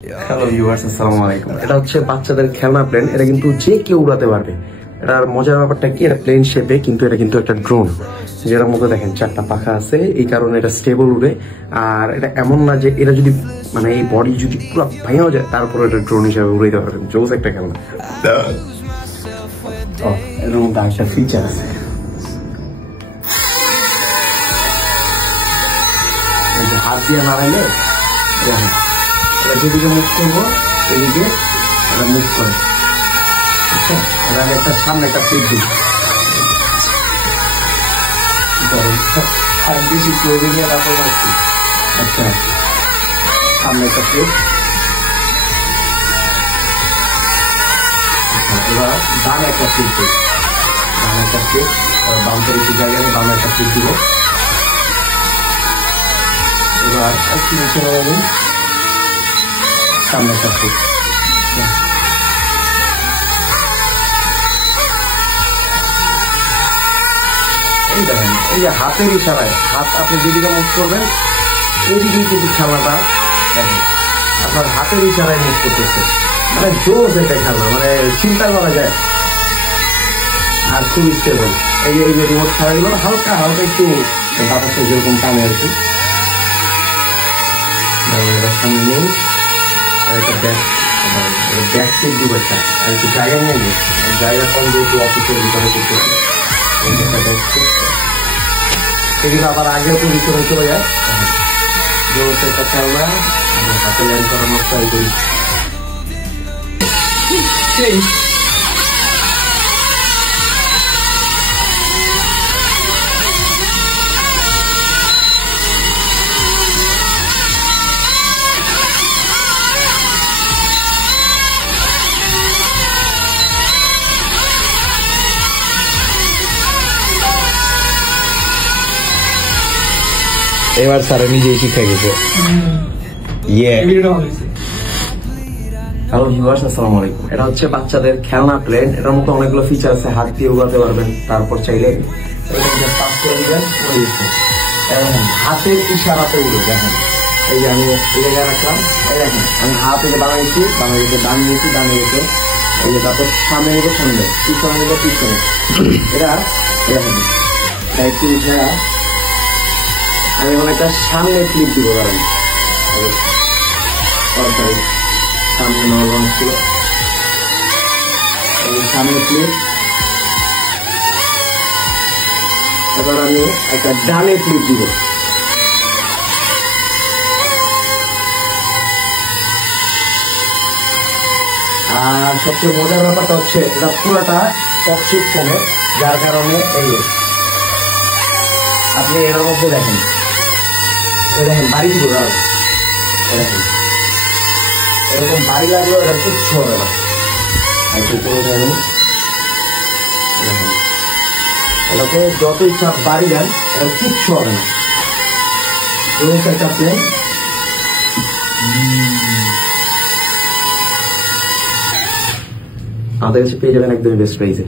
Hello viewers, আসসালামু আলাইকুম। এটা হচ্ছে বাচ্চাদের খেলনা প্লেন। এটা কিন্তু যে কেউ উড়াতে পারবে। এটার মজার ব্যাপারটা কি, এটা প্লেন শেপে, কিন্তু এটা কিন্তু একটা ড্রোন, যেটার মধ্যে দেখেন চারটা পাখা আছে। এই কারণে এটা স্টেবল উড়ে। আর এটা এমন না যে এটা যদি মানে এই বডি যদি পুরো ভেঙেও যায়, তারপরে এটা ড্রোন হিসাবে উড়াইতে পারবেন। জোস একটা খেলনা। এর মধ্যে একটা ফিচার আছে, হাত দিয়ে নাড়াইলে দেখেন এটা যেদিকে মুভ করবো এদিকে এটা মুভ করে। এটা একটা সামনে একটা ফ্লিপ দিই, আর বেশি ক্লোজিং এ রাখো পারছি। আচ্ছা, সামনে একটা ফ্লিপ। এবার ডান একটা ফ্লিপ দিই, ডান একটা ফ্লিপ। বাম করে একটু জায়গা নেই, বাম একটা ফ্লিপ দিব। এবার একটু নিচে নেওয়া দিই, সামনে একটা ফ্লিপ। এই দেখেন, এই যে হাতের ইশারায়, হাত আপনি যেদিকে মুভ করবেন এদিকেই কিন্তু খেলনাটা দেখেন আপনার হাতের ইশারায় মুভ করতেছে। মানে জোস একটা খেলনা, মানে চিন্তা করা যায়। আর খুব স্টেবল। এই যে রিমোট খেলাগুলো হালকা হালকা একটু বাতাসে যেরকম টানে আর কি। সামনে নেই, আর একটা ব্যাক সিট দিব একটা, আর একটু জায়গা নেই, জায়গা কম যেহেতু অফিসের ভিতরে করতে এগুলো আবার আগের ভিতরে চলে যায়। জোস একটা খেলনা, হাতে ল্যান্ড করানোর ট্রাই করি। এবার স্যার নিজেই শিখে গেছে। হ্যালো ভিউয়ার্স, আসসালামু আলাইকুম। এটা হচ্ছে বাচ্চাদের খেলনা প্লেন। এটার মধ্যে অনেকগুলো ফিচার আছে, হাত দিয়ে উড়াতে পারবেন। তারপর চাইলে হাতের ইশারাতে উড়ে। দেখেন এই যে আমি এই জায়গায় রাখলাম, এই দেখেন আমি হাত এই যে বানাইছি, বানাইতে ডান নিয়েছি, ডানে গেছে। এই যে তারপর সামনে গেছে, সামনে পিছনে গেছে, পিছনে। এটা দেখেন একটু উঠে আমি এখন একটা সামনে ক্লিপ দিব। কারণ সামনে নর্মাল ছিল, সামনে ক্লিপ। এবার আমি একটা ডানে ক্লিপ দিব। আর সবচেয়ে মজার ব্যাপারটা হচ্ছে এটা পুরোটা ককপিট ফোমে, যার কারণে এই আপনি এর মধ্যে দেখেন বাড়ি দিব। দেখেন এরকম বাড়ি লাগলেও এটা কিচ্ছু হবে না। এটাকে যত ইচ্ছা বাড়ি দেন, এটা কিচ্ছু হবে না। একটা প্লেন আমাদের কাছে পেয়ে যাবেন একদমই বেস্ট প্রাইসে।